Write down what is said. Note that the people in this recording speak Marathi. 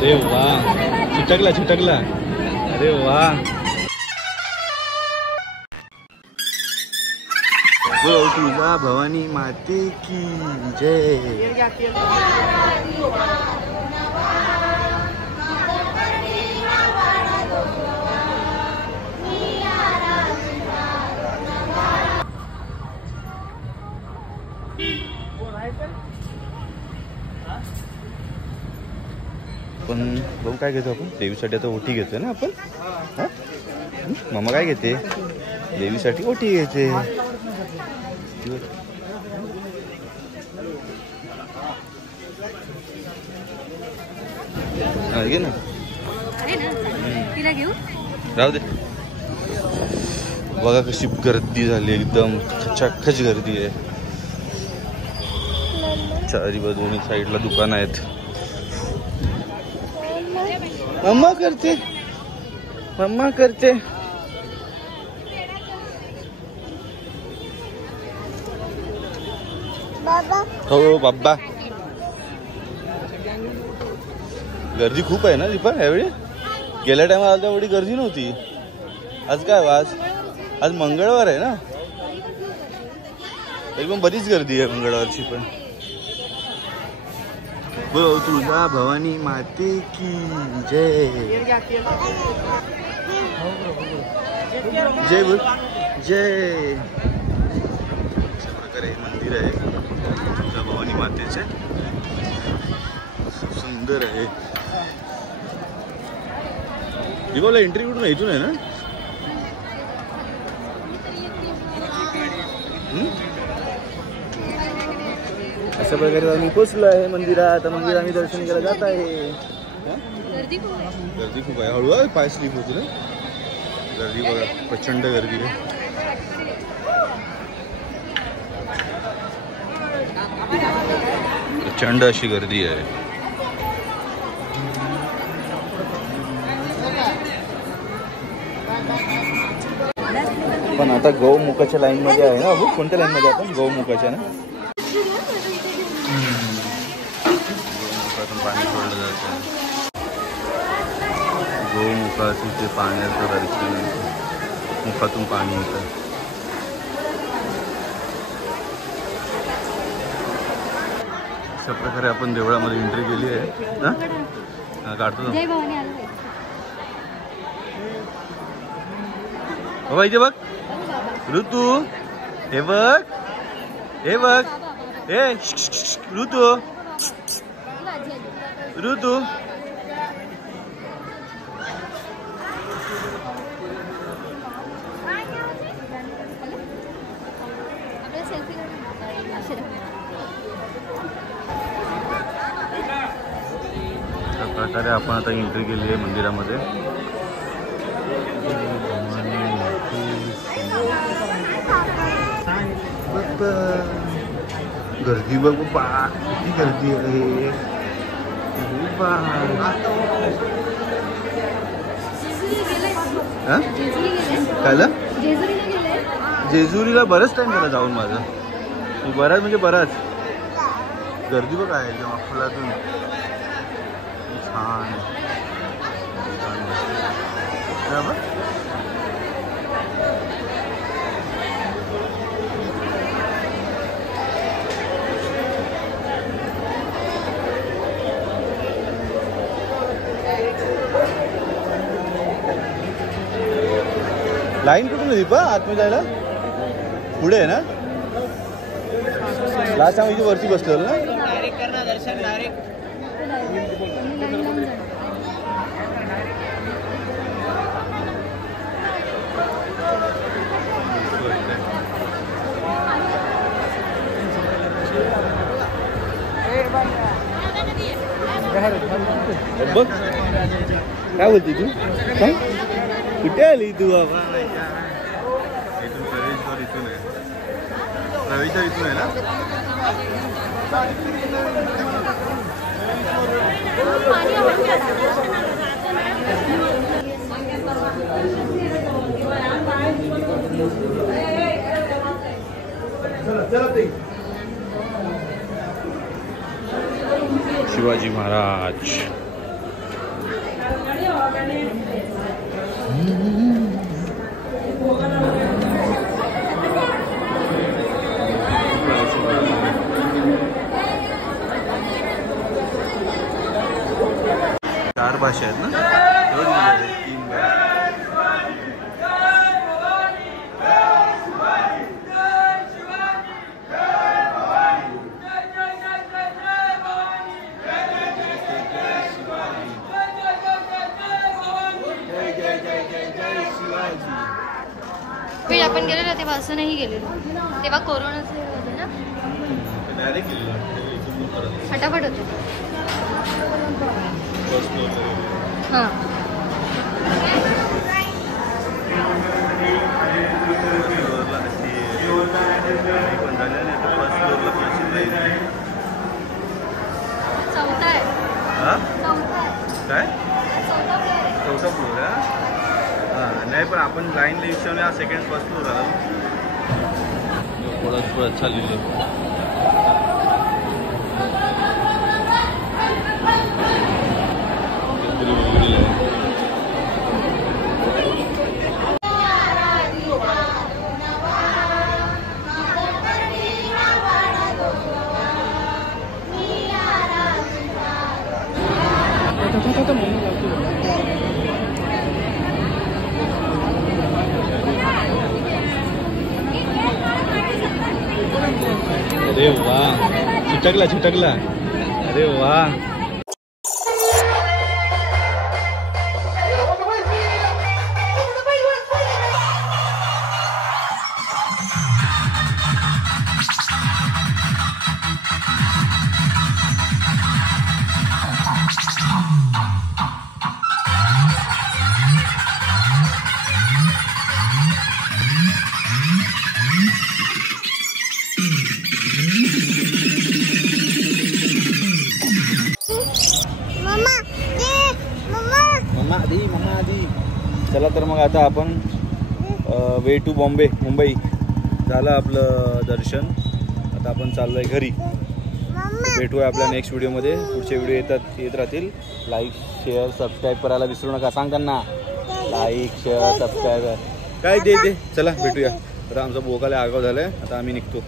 अरे वाह, चिटकला चिटकला. अरे वाह. बोल तुझा भवानी माते की जय. आपण बघू काय घेतो आपण. देवीसाठी आता ओटी घेतोय ना आपण. मामा काय घेते? देवीसाठी ओटी घेते. घे ना. राहू दे. बघा कशी गर्दी झाली, एकदम खचाखच गर्दी आहे. चारी बाजूनी साईडला दुकान आहेत. मम्मा करते, मम्मा करते. हो बाबा. गर्दी खूप आहे ना दीपा यावेळी. गेल्या टायमाला आल्या एवढी गर्दी नव्हती. आज काय आज मंगळवार आहे ना, तरी पण बरीच गर्दी आहे मंगळवारची पण. बोल तुझा भवानी माते की जय. जय बोल जय. अशा प्रकारे मंदिर आहे तुझा भवानी मातेचे. सुंदर आहे. दीपावला एंट्री कुठून आहे? इथून आहे ना. अशा प्रकारे आम्ही पोचलो आहे मंदिरात. मंदिर आम्ही दर्शन करायला जात आहे. गर्दी खूप आहे. हळूहळू पाय स्लिप होती ना. गर्दी बघा, प्रचंड गर्दी आहे. प्रचंड अशी गर्दी आहे. पण आता गौमुखाच्या लाईन मध्ये आहे ना. कोणत्या लाईन मध्ये आपण? गौमुखाच्या ना. पाणी सोडलं जातं. गौमुखातून ते पाण्याचं दर्शन, मुखातून पाणी येतं. अशा प्रकारे आपण देवळामध्ये एंट्री केली आहे ना. काढतो बाबा. इथे बघ ऋतू. हे बघ, हे बघ. हे ऋतू, ऋतू. अशा प्रकारे आपण आता एंट्री केली आहे मंदिरामध्ये. गर्दी बघ बा, किती गर्दी आहे. कायला जेजुरीला बरंच टाइम झाला जाऊन माझा. बराच म्हणजे बराच. गर्दी बघ आहे एकदम अफलातून. छान लाईन कुठून आहे दीपा? आतमध्ये जायला पुढे आहे ना. लास्ट टाइम इथे वरती बसलेलो ना. डायरेक्ट करना दर्शन डायरेक्ट. बघ काय बोलते तू? कुठे आली तू बाबा? इथून प्रवेशद्वार इथून आहे. प्रवेशद्वार इथून आहे ना. शिवाजी महाराज. चार भाषा आहेत ना, तीन आपण गेलेलो तेव्हा असं नाही गेलेलो, तेव्हा कोरोनाचे होते ना, फटाफट होते. हां चौथा आहे. काय चौथा फ्लोर आहे. हां नाही पण आपण लाईनला विचारले हा सेकंड फर्स्ट फ्लोर आला. पळत पळत चाललेले अरे वाह, छिटकला. अरे वाह, मम्मा आधी. चला तर मग आता आपण वे टू बॉम्बे मुंबई झालं आपलं दर्शन. आता आपण चाललोय घरी. भेटूया आपल्या नेक्स्ट व्हिडिओमध्ये. पुढचे व्हिडिओ येत राहतील. लाईक शेअर सबस्क्राईब करायला विसरू नका. सांग त्यांना लाईक शेअर सबस्क्राईब काय दे. चला भेटूया. आता आमचा बोकाला आगाव झालाय. आता आम्ही निघतो.